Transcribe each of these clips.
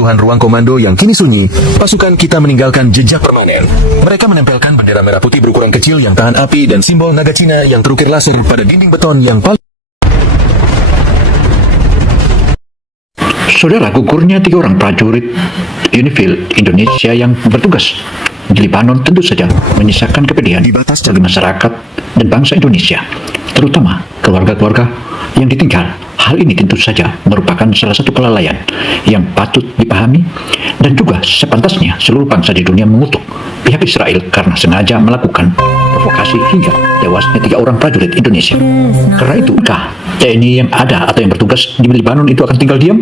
Runtuhan ruang komando yang kini sunyi, pasukan kita meninggalkan jejak permanen. Mereka menempelkan bendera merah putih berukuran kecil yang tahan api dan simbol naga Cina yang terukir laser pada dinding beton yang paling... Saudara, gugurnya 3 orang prajurit Unifil Indonesia yang bertugas di Lebanon tentu saja menyisakan kepedihan Di batas bagi masyarakat dan bangsa Indonesia, terutama keluarga-keluarga yang ditinggal. Hal ini tentu saja merupakan salah satu kelalaian yang patut dipahami, dan juga sepantasnya seluruh bangsa di dunia mengutuk pihak Israel karena sengaja melakukan provokasi hingga tewasnya 3 orang prajurit Indonesia. Karena itu, TNI yang ada atau yang bertugas di Lebanon itu akan tinggal diam?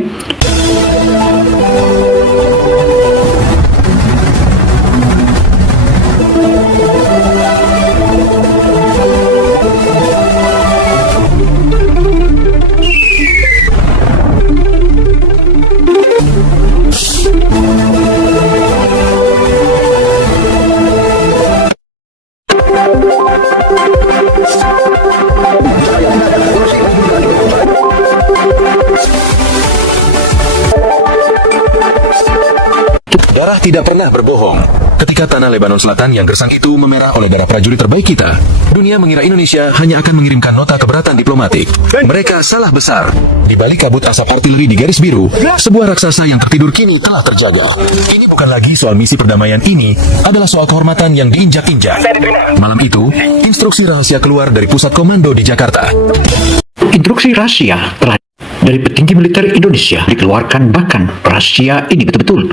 Darah tidak pernah berbohong. Ketika tanah Lebanon Selatan yang gersang itu memerah oleh darah prajurit terbaik kita, dunia mengira Indonesia hanya akan mengirimkan nota keberatan diplomatik. Mereka salah besar. Di balik kabut asap artileri di garis biru, sebuah raksasa yang tertidur kini telah terjaga. Ini bukan lagi soal misi perdamaian, ini adalah soal kehormatan yang diinjak-injak. Malam itu, instruksi rahasia keluar dari pusat komando di Jakarta. Instruksi rahasia dari petinggi militer Indonesia dikeluarkan, bahkan rahasia ini betul-betul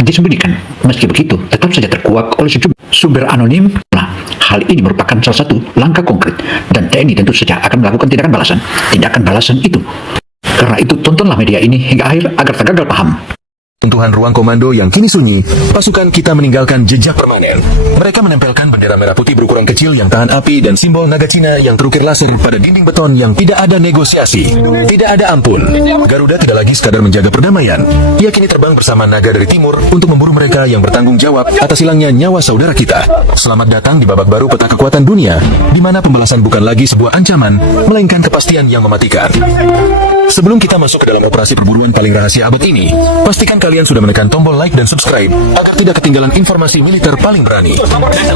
disembunyikan. Meski begitu, tetap saja terkuak oleh sejumlah sumber anonim. Nah, hal ini merupakan salah satu langkah konkret, dan TNI tentu saja akan melakukan tindakan balasan. Tindakan balasan itu. Karena itu, tontonlah media ini hingga akhir agar tak gagal paham. Runtuhan ruang komando yang kini sunyi, pasukan kita meninggalkan jejak permanen. Mereka menempelkan bendera merah putih berukuran kecil yang tahan api dan simbol naga Cina yang terukir laser pada dinding beton yang tidak ada negosiasi, tidak ada ampun. Garuda tidak lagi sekadar menjaga perdamaian. Ia kini terbang bersama naga dari timur untuk memburu mereka yang bertanggung jawab atas hilangnya nyawa saudara kita. Selamat datang di babak baru peta kekuatan dunia, di mana pembalasan bukan lagi sebuah ancaman, melainkan kepastian yang mematikan. Sebelum kita masuk ke dalam operasi perburuan paling rahasia abad ini, pastikan kalian sudah menekan tombol like dan subscribe agar tidak ketinggalan informasi militer paling berani.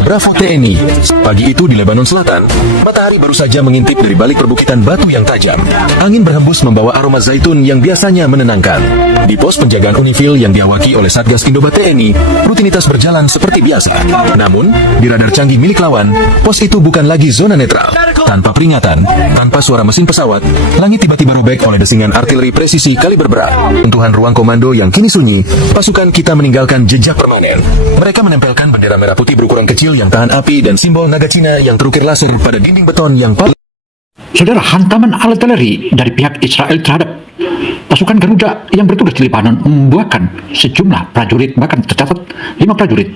Bravo TNI. Pagi itu di Lebanon Selatan, matahari baru saja mengintip dari balik perbukitan batu yang tajam. Angin berhembus membawa aroma zaitun yang biasanya menenangkan. Di pos penjagaan Unifil yang diawaki oleh Satgas Indobat TNI, rutinitas berjalan seperti biasa. Namun, di radar canggih milik lawan, pos itu bukan lagi zona netral. Tanpa peringatan, tanpa suara mesin pesawat, langit tiba-tiba robek oleh desingan artileri presisi kaliber berat. Runtuhan ruang komando yang kini sunyi, pasukan kita meninggalkan jejak permanen. Mereka menempelkan bendera merah putih berukuran kecil yang tahan api dan simbol naga Cina yang terukir laser pada dinding beton yang paling... Saudara, hantaman artileri dari pihak Israel terhadap pasukan Garuda yang bertugas di Lebanon membuahkan sejumlah prajurit, bahkan tercatat 5 prajurit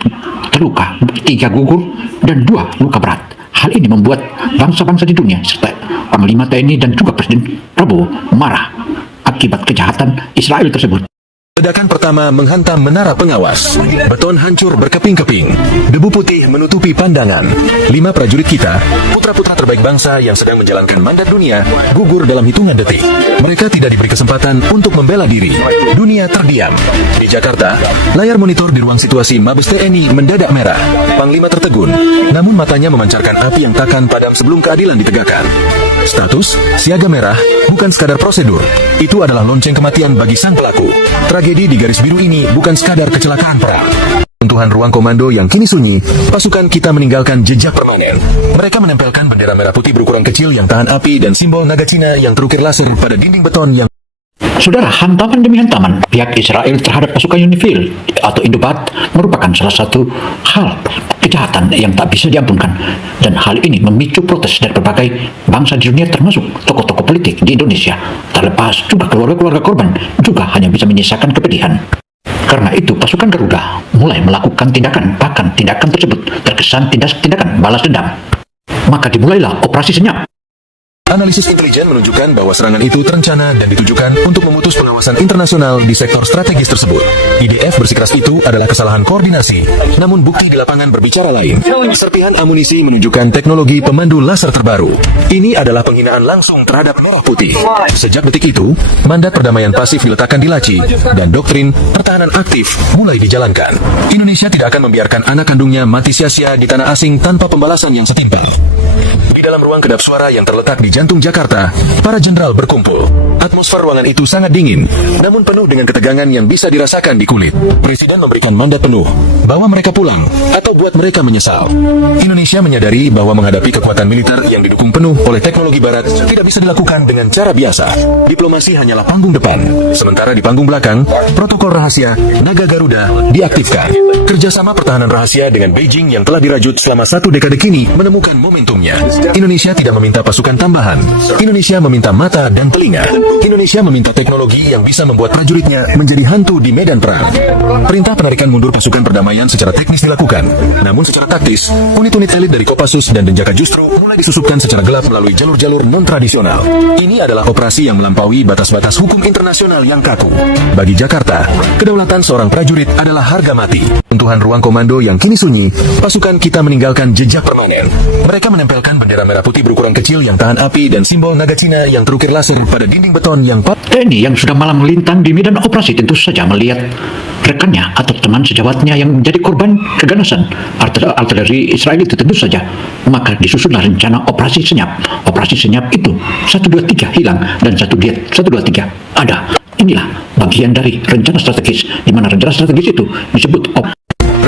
terluka, 3 gugur, dan 2 luka berat. Hal ini membuat bangsa-bangsa di dunia serta Panglima TNI dan juga Presiden Prabowo marah akibat kejahatan Israel tersebut. Ledakan pertama menghantam menara pengawas. Beton hancur berkeping-keping. Debu putih menutupi pandangan. 5 prajurit kita, putra-putra terbaik bangsa yang sedang menjalankan mandat dunia, gugur dalam hitungan detik. Mereka tidak diberi kesempatan untuk membela diri. Dunia terdiam. Di Jakarta, layar monitor di ruang situasi Mabes TNI mendadak merah. Panglima tertegun, namun matanya memancarkan api yang takkan padam sebelum keadilan ditegakkan. Status, siaga merah, bukan sekadar prosedur. Itu adalah lonceng kematian bagi sang pelaku. Tragedi di garis biru ini bukan sekadar kecelakaan perang. Runtuhan ruang komando yang kini sunyi, pasukan kita meninggalkan jejak permanen. Mereka menempelkan bendera merah putih berukuran kecil yang tahan api dan simbol naga Cina yang terukir laser pada dinding beton yang... Saudara, hantaman demi hantaman pihak Israel terhadap pasukan Unifil atau Indobat merupakan salah satu hal kejahatan yang tak bisa diampunkan, dan hal ini memicu protes dari berbagai bangsa di dunia termasuk tokoh-tokoh politik di Indonesia. Terlepas juga keluarga-keluarga korban juga hanya bisa menyisakan kepedihan. Karena itu, pasukan Garuda mulai melakukan tindakan, bahkan tindakan tersebut terkesan tindakan balas dendam. Maka dimulailah operasi senyap Analisis intelijen menunjukkan bahwa serangan itu terencana dan ditujukan untuk memutus pengawasan internasional di sektor strategis tersebut. IDF bersikeras itu adalah kesalahan koordinasi, namun bukti di lapangan berbicara lain. Serpihan amunisi menunjukkan teknologi pemandu laser terbaru. Ini adalah penghinaan langsung terhadap Merah Putih. Sejak detik itu, mandat perdamaian pasif diletakkan di laci, dan doktrin pertahanan aktif mulai dijalankan. Indonesia tidak akan membiarkan anak kandungnya mati sia-sia di tanah asing tanpa pembalasan yang setimpal. Di dalam ruang kedap suara yang terletak di jantung Jakarta, para jenderal berkumpul. Atmosfer ruangan itu sangat dingin, namun penuh dengan ketegangan yang bisa dirasakan di kulit. Presiden memberikan mandat penuh, bawa mereka pulang, atau buat mereka menyesal. Indonesia menyadari bahwa menghadapi kekuatan militer yang didukung penuh oleh teknologi barat tidak bisa dilakukan dengan cara biasa. Diplomasi hanyalah panggung depan, sementara di panggung belakang, protokol rahasia Naga Garuda diaktifkan. Kerjasama pertahanan rahasia dengan Beijing yang telah dirajut selama 1 dekade kini menemukan momentumnya. Indonesia tidak meminta pasukan tambahan. Indonesia meminta mata dan telinga. Indonesia meminta teknologi yang bisa membuat prajuritnya menjadi hantu di medan perang. Perintah penarikan mundur pasukan perdamaian secara teknis dilakukan. Namun secara taktis, unit-unit elit dari Kopassus dan Denjaka justru mulai disusupkan secara gelap melalui jalur-jalur non-tradisional. Ini adalah operasi yang melampaui batas-batas hukum internasional yang kaku. Bagi Jakarta, kedaulatan seorang prajurit adalah harga mati. Runtuhan ruang komando yang kini sunyi, pasukan kita meninggalkan jejak permanen. Mereka menempelkan bendera merah putih berukuran kecil yang tahan api dan simbol naga Cina yang terukir laser pada dinding beton yang TNI yang sudah malam melintang di medan operasi tentu saja melihat rekannya atau teman sejawatnya yang menjadi korban keganasan artileri Israel itu tentu saja. Maka disusunlah rencana operasi senyap. Operasi senyap itu 1, 2, 3 hilang dan 1, 2, 3 ada. Inilah bagian dari rencana strategis, di mana rencana strategis itu disebut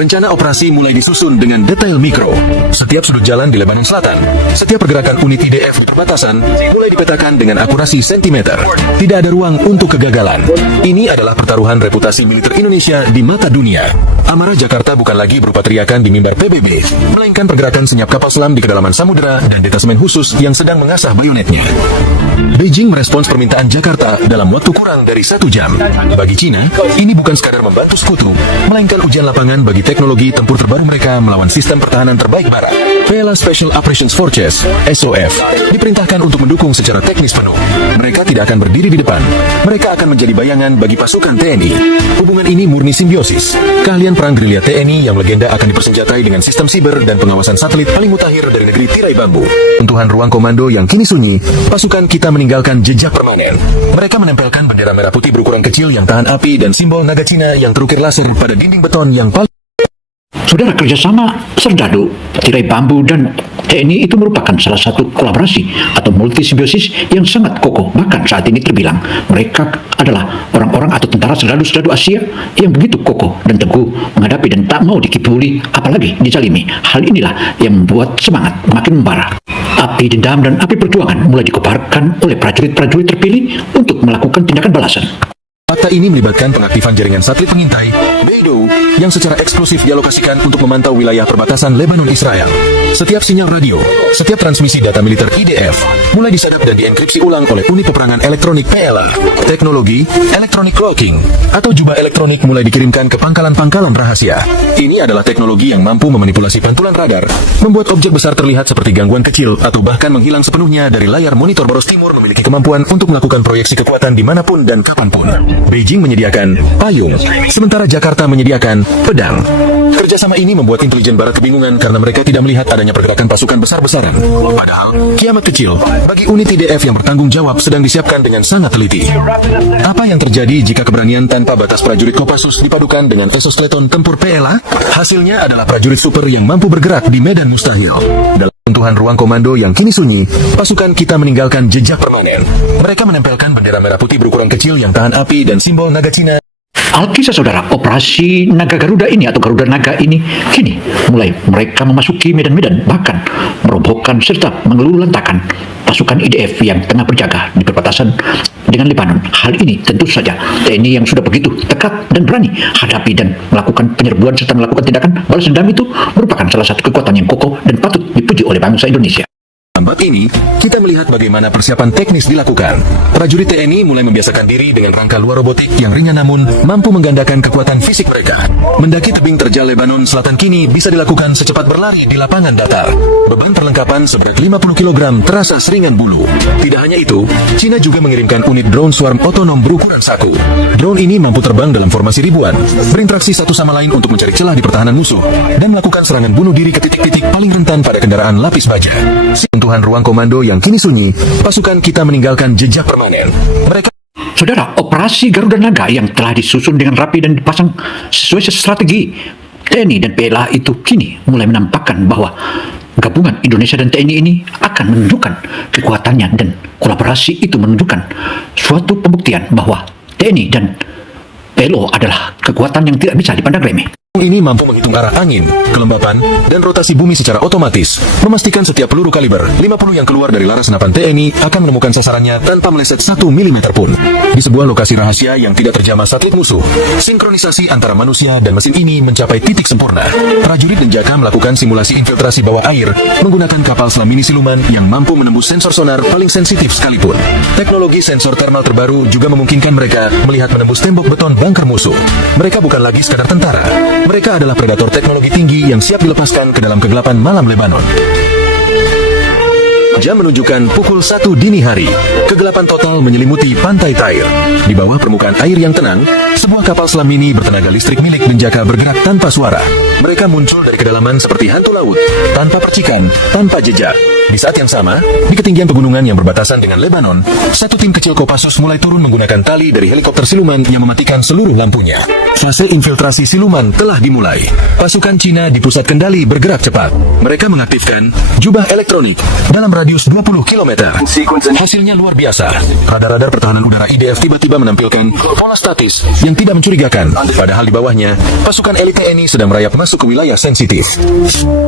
Rencana operasi mulai disusun dengan detail mikro. Setiap sudut jalan di Lebanon Selatan, setiap pergerakan unit IDF di perbatasan mulai dipetakan dengan akurasi sentimeter. Tidak ada ruang untuk kegagalan. Ini adalah pertaruhan reputasi militer Indonesia di mata dunia. Amarah Jakarta bukan lagi berupa teriakan di mimbar PBB, melainkan pergerakan senyap kapal selam di kedalaman samudera dan detasemen khusus yang sedang mengasah bayonetnya. Beijing merespons permintaan Jakarta dalam waktu kurang dari 1 jam. Bagi Cina, ini bukan sekadar membantu sekutu, melainkan ujian lapangan bagi teknologi tempur terbaru mereka melawan sistem pertahanan terbaik Barat. PLA Special Operations Forces (SOF) diperintahkan untuk mendukung secara teknis penuh. Mereka tidak akan berdiri di depan. Mereka akan menjadi bayangan bagi pasukan TNI. Hubungan ini murni simbiosis. Keahlian perang gerilya TNI yang legenda akan dipersenjatai dengan sistem siber dan pengawasan satelit paling mutakhir dari negeri tirai bambu. Runtuhan ruang komando yang kini sunyi, pasukan kita meninggalkan jejak permanen. Mereka menempelkan bendera merah putih berukuran kecil yang tahan api dan simbol naga Cina yang terukir laser pada dinding beton yang paling. Saudara, kerjasama serdadu, tirai bambu, dan TNI itu merupakan salah satu kolaborasi atau multisimbiosis yang sangat kokoh. Bahkan saat ini terbilang mereka adalah orang-orang atau tentara serdadu-serdadu Asia yang begitu kokoh dan teguh menghadapi dan tak mau dikibuli, apalagi dizalimi. Hal inilah yang membuat semangat makin membara. Api dendam dan api perjuangan mulai dikobarkan oleh prajurit-prajurit terpilih untuk melakukan tindakan balasan. Fakta ini melibatkan pengaktifan jaringan satelit pengintai Beidou yang secara eksklusif dialokasikan untuk memantau wilayah perbatasan Lebanon Israel. Setiap sinyal radio, setiap transmisi data militer IDF mulai disadap dan dienkripsi ulang oleh unit peperangan elektronik PLA. Teknologi electronic cloaking atau jubah elektronik mulai dikirimkan ke pangkalan-pangkalan rahasia. Ini adalah teknologi yang mampu memanipulasi pantulan radar, membuat objek besar terlihat seperti gangguan kecil atau bahkan menghilang sepenuhnya dari layar monitor. Boros Timur memiliki kemampuan untuk melakukan proyeksi kekuatan dimanapun dan kapanpun. Beijing menyediakan payung, sementara Jakarta menyediakan pedang. Kerjasama ini membuat intelijen Barat kebingungan karena mereka tidak melihat adanya pergerakan pasukan besar-besaran. Padahal, kiamat kecil bagi unit IDF yang bertanggung jawab sedang disiapkan dengan sangat teliti. Apa yang terjadi jika keberanian tanpa batas prajurit Kopassus dipadukan dengan exoskeleton tempur PLA? Hasilnya adalah prajurit super yang mampu bergerak di medan mustahil. Dalam runtuhan ruang komando yang kini sunyi, pasukan kita meninggalkan jejak permanen. Mereka menempelkan bendera merah putih berukuran kecil yang tahan api dan simbol naga Cina. Alkisah saudara, operasi Naga Garuda ini atau Garuda Naga ini kini mulai mereka memasuki medan-medan, bahkan merobohkan serta mengelululantakan pasukan IDF yang tengah berjaga di perbatasan dengan Lebanon. Hal ini tentu saja TNI yang sudah begitu tekad dan berani hadapi dan melakukan penyerbuan serta melakukan tindakan balas dendam itu merupakan salah satu kekuatan yang kokoh dan patut dipuji oleh bangsa Indonesia. Dalam bab ini, kita melihat bagaimana persiapan teknis dilakukan. Prajurit TNI mulai membiasakan diri dengan rangka luar robotik yang ringan namun mampu menggandakan kekuatan fisik mereka. Mendaki tebing terjal Lebanon Selatan kini bisa dilakukan secepat berlari di lapangan datar. Beban perlengkapan seberat 50 kg terasa seringan bulu. Tidak hanya itu, Cina juga mengirimkan unit drone swarm otonom berukuran saku. Drone ini mampu terbang dalam formasi ribuan, berinteraksi satu sama lain untuk mencari celah di pertahanan musuh, dan melakukan serangan bunuh diri ke titik-titik paling rentan pada kendaraan lapis baja. Sentuhan ruang komando yang kini sunyi, pasukan kita meninggalkan jejak permanen. Mereka Saudara, operasi Garuda Naga yang telah disusun dengan rapi dan dipasang sesuai strategi TNI dan PLA itu kini mulai menampakkan bahwa gabungan Indonesia dan TNI ini akan menunjukkan kekuatannya, dan kolaborasi itu menunjukkan suatu pembuktian bahwa TNI dan PLO adalah kekuatan yang tidak bisa dipandang remeh. ini mampu menghitung arah angin, kelembapan, dan rotasi bumi secara otomatis, memastikan setiap peluru kaliber 50 yang keluar dari laras senapan TNI akan menemukan sasarannya tanpa meleset 1 mm pun. Di sebuah lokasi rahasia yang tidak terjamah satelit musuh, sinkronisasi antara manusia dan mesin ini mencapai titik sempurna. Prajurit Denjaka melakukan simulasi infiltrasi bawah air menggunakan kapal selam mini siluman yang mampu menembus sensor sonar paling sensitif sekalipun. Teknologi sensor thermal terbaru juga memungkinkan mereka melihat menembus tembok beton bunker musuh. Mereka bukan lagi sekadar tentara. Mereka adalah predator teknologi tinggi yang siap dilepaskan ke dalam kegelapan malam Lebanon. Jam menunjukkan pukul 1 dini hari. Kegelapan total menyelimuti pantai Tair. Di bawah permukaan air yang tenang, sebuah kapal selam mini bertenaga listrik milik Denjaka bergerak tanpa suara. Mereka muncul dari kedalaman seperti hantu laut, tanpa percikan, tanpa jejak. Di saat yang sama, di ketinggian pegunungan yang berbatasan dengan Lebanon, satu tim kecil Kopassus mulai turun menggunakan tali dari helikopter siluman yang mematikan seluruh lampunya. Fase infiltrasi siluman telah dimulai. Pasukan Cina di pusat kendali bergerak cepat. Mereka mengaktifkan jubah elektronik dalam radius 20 km. Hasilnya luar biasa. Radar-radar pertahanan udara IDF tiba-tiba menampilkan pola statis yang tidak mencurigakan. Padahal di bawahnya, pasukan elit TNI sedang merayap masuk ke wilayah sensitif.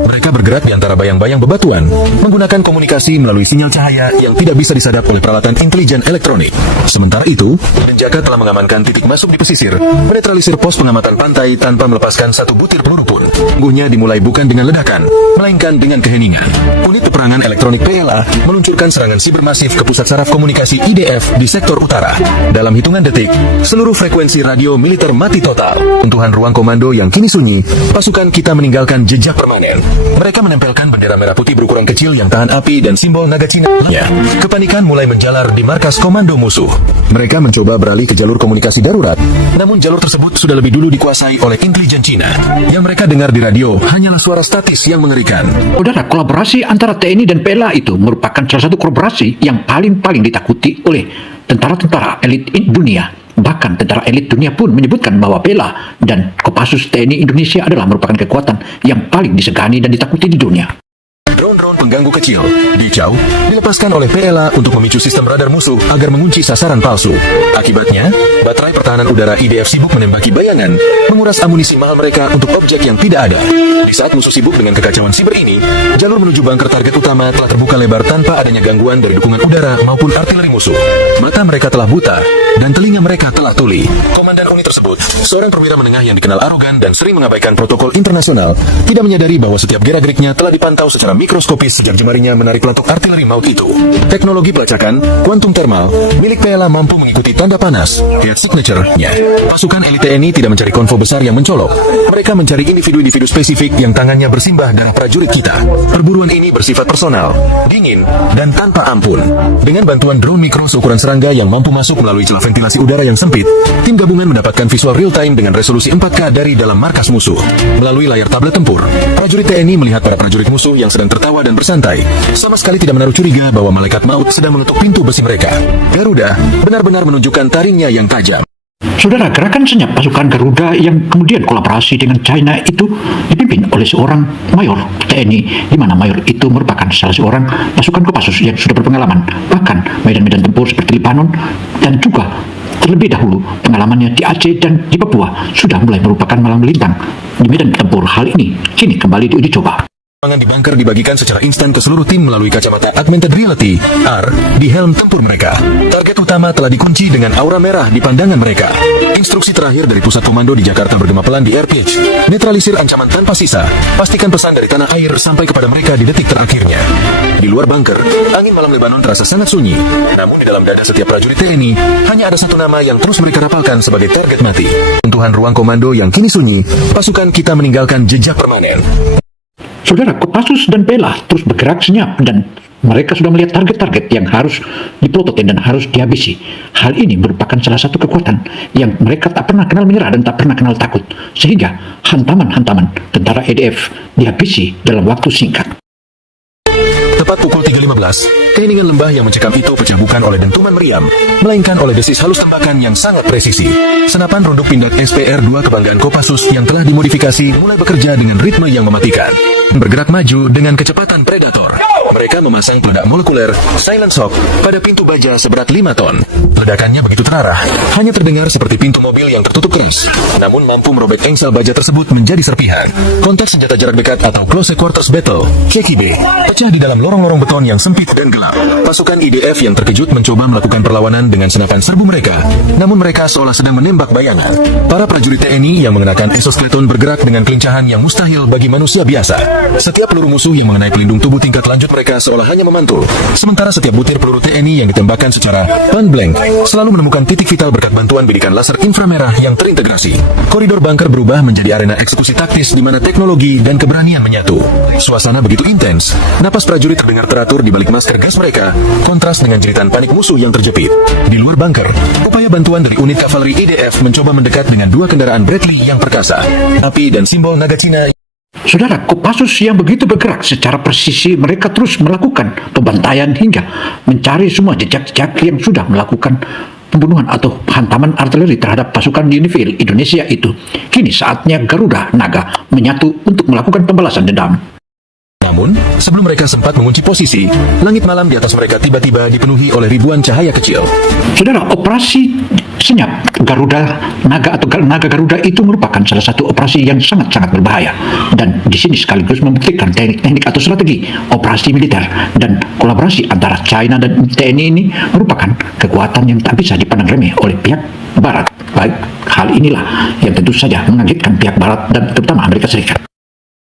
Mereka bergerak di antara bayang-bayang bebatuan, menggunakan komunikasi melalui sinyal cahaya yang tidak bisa disadap oleh peralatan intelijen elektronik. Sementara itu, Denjaka telah mengamankan titik masuk di pesisir, menetralisir pos pengamatan pantai tanpa melepaskan satu butir peluru pun. Sungguhnya dimulai bukan dengan ledakan, melainkan dengan keheningan. Unit peperangan elektronik PLA meluncurkan serangan sibermasif ke pusat saraf komunikasi IDF di sektor utara. Dalam hitungan detik, seluruh frekuensi radio militer mati total. Sentuhan ruang komando yang kini sunyi, pasukan kita meninggalkan jejak permanen. Mereka menempelkan bendera merah putih berukuran kecil yang tahan api dan simbol naga Cina. Kepanikan mulai menjalar di markas komando musuh. Mereka mencoba beralih ke jalur komunikasi darurat, namun jalur tersebut sudah lebih dulu dikuasai oleh intelijen Cina. Yang mereka dengar di radio hanyalah suara statis yang mengerikan. Saudara, kolaborasi antara TNI dan PLA itu merupakan salah satu kolaborasi yang paling ditakuti oleh tentara-tentara elit dunia. Bahkan tentara elit dunia pun menyebutkan bahwa PLA dan Kopassus TNI Indonesia adalah merupakan kekuatan yang paling disegani dan ditakuti di dunia. Drone-drone pengganggu kecil, dicau, dilepaskan oleh PLA untuk memicu sistem radar musuh agar mengunci sasaran palsu. Akibatnya, baterai pertahanan udara IDF sibuk menembaki bayangan, menguras amunisi mahal mereka untuk objek yang tidak ada. Di saat musuh sibuk dengan kekacauan siber ini, jalur menuju bunker target utama telah terbuka lebar tanpa adanya gangguan dari dukungan udara maupun artileri musuh. Mata mereka telah buta, dan telinga mereka telah tuli. Komandan unit tersebut, seorang perwira menengah yang dikenal arogan dan sering mengabaikan protokol internasional, tidak menyadari bahwa setiap gerak-geriknya telah dipantau secara mikroskopis sejak jemarinya menarik peletok artileri maut itu. Teknologi pelacakan, kuantum thermal, milik PLA mampu mengikuti tanda panas, heat signature-nya. Pasukan elit TNI tidak mencari konvo besar yang mencolok. Mereka mencari individu-individu spesifik yang tangannya bersimbah darah prajurit kita. Perburuan ini bersifat personal, dingin, dan tanpa ampun. Dengan bantuan drone mikro seukuran serangga yang mampu masuk melalui celah ventilasi udara yang sempit, tim gabungan mendapatkan visual real-time dengan resolusi 4K dari dalam markas musuh. Melalui layar tablet tempur, prajurit TNI melihat para prajurit musuh yang sedang tertawa dan bersantai, sama sekali tidak menaruh curiga bahwa malaikat maut sedang menutup pintu besi mereka. Garuda benar-benar menunjukkan taringnya yang tajam. Saudara, gerakan senyap pasukan Garuda yang kemudian kolaborasi dengan China itu dipimpin oleh seorang mayor TNI, di mana mayor itu merupakan salah seorang pasukan Kopassus yang sudah berpengalaman, bahkan medan-medan tempur seperti Lebanon, dan juga terlebih dahulu pengalamannya di Aceh dan di Papua sudah mulai merupakan malang melintang di medan tempur. Hal ini kini kembali diuji coba. Ruangan di bunker dibagikan secara instan ke seluruh tim melalui kacamata augmented reality (AR) di helm tempur mereka. Target utama telah dikunci dengan aura merah di pandangan mereka. Instruksi terakhir dari pusat komando di Jakarta bergema pelan di air pitch. Netralisir ancaman tanpa sisa. Pastikan pesan dari tanah air sampai kepada mereka di detik terakhirnya. Di luar bunker, angin malam Lebanon terasa sangat sunyi. Namun di dalam dada setiap prajurit TNI, hanya ada satu nama yang terus mereka rapalkan sebagai target mati. Runtuhan ruang komando yang kini sunyi, pasukan kita meninggalkan jejak permanen. Saudara, Kopassus dan Bella terus bergerak senyap dan mereka sudah melihat target-target yang harus dipelototin dan harus dihabisi. Hal ini merupakan salah satu kekuatan yang mereka tak pernah kenal menyerah dan tak pernah kenal takut. Sehingga hantaman-hantaman tentara EDF dihabisi dalam waktu singkat. Tepat pukul 3.15, keheningan lembah yang mencekam itu pecah bukan oleh dentuman meriam, melainkan oleh desis halus tembakan yang sangat presisi. Senapan runduk pindad SPR-2 kebanggaan Kopassus yang telah dimodifikasi mulai bekerja dengan ritme yang mematikan. Bergerak maju dengan kecepatan predator. Mereka memasang peledak molekuler Silent Shock pada pintu baja seberat 5 ton. Ledakannya begitu terarah, hanya terdengar seperti pintu mobil yang tertutup keras, namun mampu merobek engsel baja tersebut menjadi serpihan. Kontak senjata jarak dekat atau Close Quarters Battle (CQB) pecah di dalam lorong-lorong beton yang sempit dan gelap. Pasukan IDF yang terkejut mencoba melakukan perlawanan dengan senapan serbu mereka, namun mereka seolah sedang menembak bayangan. Para prajurit TNI yang mengenakan exoskeleton bergerak dengan kelincahan yang mustahil bagi manusia biasa. Setiap peluru musuh yang mengenai pelindung tubuh tingkat lanjut mereka seolah hanya memantul, sementara setiap butir peluru TNI yang ditembakkan secara point blank selalu menemukan titik vital berkat bantuan bidikan laser inframerah yang terintegrasi. Koridor bunker berubah menjadi arena eksekusi taktis di mana teknologi dan keberanian menyatu. Suasana begitu intens, napas prajurit terdengar teratur di balik masker gas mereka, kontras dengan jeritan panik musuh yang terjepit. Di luar bunker, upaya bantuan dari unit kavaleri IDF mencoba mendekat dengan 2 kendaraan Bradley yang perkasa. Api dan simbol naga Cina. Saudara, Kopassus yang begitu bergerak secara presisi, mereka terus melakukan pembantaian hingga mencari semua jejak-jejak yang sudah melakukan pembunuhan atau hantaman artileri terhadap pasukan Unifil Indonesia itu. Kini saatnya Garuda Naga menyatu untuk melakukan pembalasan dendam. Namun, sebelum mereka sempat mengunci posisi, langit malam di atas mereka tiba-tiba dipenuhi oleh ribuan cahaya kecil. Saudara, operasi senyap Garuda Naga atau Naga Garuda itu merupakan salah satu operasi yang sangat-sangat berbahaya, dan di sini sekaligus membuktikan teknik-teknik atau strategi operasi militer dan kolaborasi antara China dan TNI ini merupakan kekuatan yang tak bisa dipandang remeh oleh pihak Barat. Baik, hal inilah yang tentu saja mengagetkan pihak Barat dan terutama Amerika Serikat.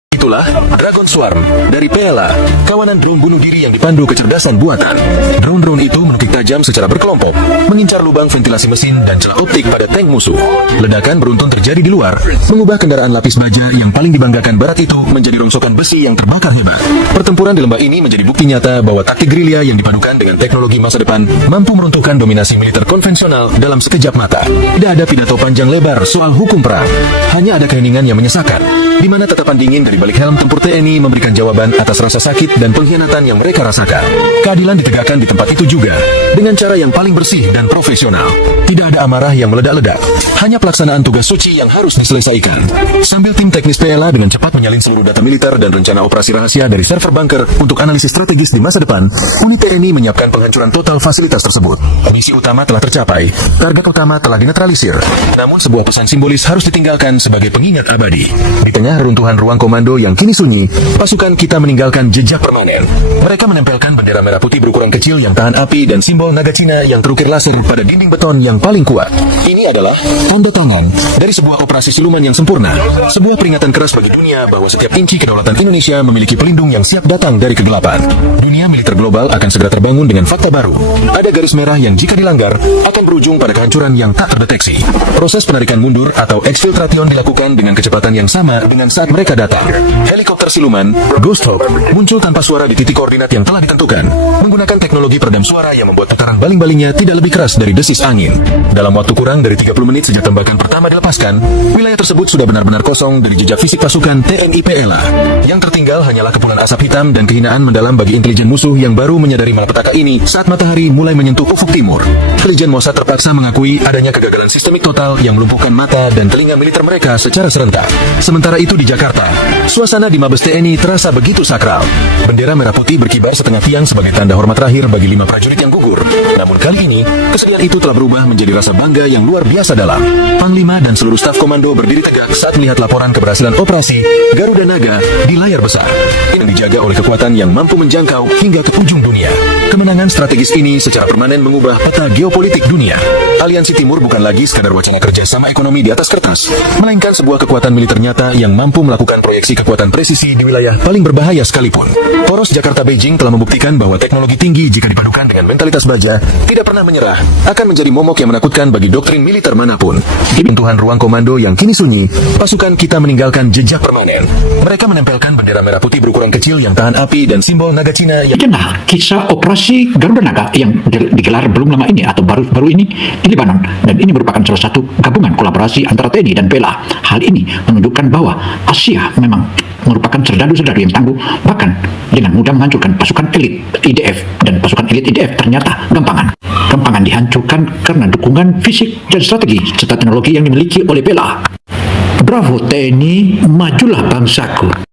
Itulah Dragon Swarm dari PLA, kawanan drone bunuh diri yang dipandu kecerdasan buatan. Drone-drone itu menukik tajam secara berkelompok, mengincar lubang ventilasi mesin dan celah optik pada tank musuh. Ledakan beruntun terjadi di luar, mengubah kendaraan lapis baja yang paling dibanggakan Barat itu menjadi rongsokan besi yang terbakar hebat. Pertempuran di lembah ini menjadi bukti nyata bahwa taktik gerilya yang dipadukan dengan teknologi masa depan mampu meruntuhkan dominasi militer konvensional dalam sekejap mata. Tidak ada pidato panjang lebar soal hukum perang, hanya ada keheningan yang menyesakan, di mana tatapan dingin dari balik helm tempur TNI memberikan jawaban atas rasa sakit dan pengkhianatan yang mereka rasakan. Keadilan ditegakkan di tempat itu juga, dengan cara yang paling bersih dan profesional. Tidak ada amarah yang meledak-ledak, hanya pelaksanaan tugas suci yang harus diselesaikan. Sambil tim teknis PLA dengan cepat menyalin seluruh data militer dan rencana operasi rahasia dari server bunker untuk analisis strategis di masa depan, unit TNI menyiapkan penghancuran total fasilitas tersebut. Misi utama telah tercapai, target utama telah dinetralisir. Namun sebuah pesan simbolis harus ditinggalkan sebagai pengingat abadi. Di tengah runtuhan ruang komando yang kini sunyi, pasukan kita meninggalkan jejak permanen. Mereka menempelkan bendera merah putih berukuran kecil yang tahan api dan simbol naga Cina yang terukir laser pada dinding beton yang paling kuat. Ini adalah tanda tangan dari sebuah operasi siluman yang sempurna, sebuah peringatan keras bagi dunia bahwa setiap inci kedaulatan Indonesia memiliki pelindung yang siap datang dari kegelapan. Dunia militer global akan segera terbangun dengan fakta baru. Ada garis merah yang jika dilanggar akan berujung pada kehancuran yang tak terdeteksi. Proses penarikan mundur atau exfiltration dilakukan dengan kecepatan yang sama dengan saat mereka datang. Helikopter siluman, Ghost Hawk, muncul tanpa suara di titik koordinat yang telah ditentukan, menggunakan teknologi peredam suara yang membuat tataran baling-balingnya tidak lebih keras dari desis angin. Dalam waktu kurang dari 30 menit sejak tembakan pertama dilepaskan, wilayah tersebut sudah benar-benar kosong dari jejak fisik pasukan TNI PLA. Yang tertinggal hanyalah kepulan asap hitam dan kehinaan mendalam bagi intelijen musuh yang baru menyadari malapetaka ini saat matahari mulai menyentuh ufuk timur. Intelijen Mossad terpaksa mengakui adanya kegagalan sistemik total yang melumpuhkan mata dan telinga militer mereka secara serentak. Sementara itu di Jakarta, suasana di Mabes TNI terasa begitu sakral. Bendera merah putih berkibar setengah tiang sebagai tanda hormat terakhir bagi 5 prajurit yang gugur. Timur. Namun kali ini, kesedihan itu telah berubah menjadi rasa bangga yang luar biasa dalam. Panglima dan seluruh staf komando berdiri tegak saat melihat laporan keberhasilan operasi Garuda Naga di layar besar. Ini dijaga oleh kekuatan yang mampu menjangkau hingga ke ujung dunia. Kemenangan strategis ini secara permanen mengubah peta geopolitik dunia. Aliansi Timur bukan lagi sekadar wacana kerjasama ekonomi di atas kertas, melainkan sebuah kekuatan militer nyata yang mampu melakukan proyeksi kekuatan presisi di wilayah paling berbahaya sekalipun. Poros Jakarta-Beijing telah membuktikan bahwa teknologi tinggi jika dipadukan dengan mentalitas baja tidak pernah menyerah, akan menjadi momok yang menakutkan bagi doktrin militer manapun. Di pintuhan ruang komando yang kini sunyi, pasukan kita meninggalkan jejak permanen. Mereka menempelkan bendera merah putih berukuran kecil yang tahan api dan simbol naga Cina yang... Itulah kisah operasi Garuda Naga yang digelar belum lama ini atau baru ini di Lebanon, dan ini merupakan salah satu gabungan kolaborasi antara TNI dan Bela. Hal ini menunjukkan bahwa Asia memang merupakan serdadu-serdadu yang tangguh, bahkan dengan mudah menghancurkan pasukan elit IDF, dan pasukan elit IDF ternyata gampangan dihancurkan karena dukungan fisik dan strategi serta teknologi yang dimiliki oleh Bela. Bravo TNI, majulah bangsaku.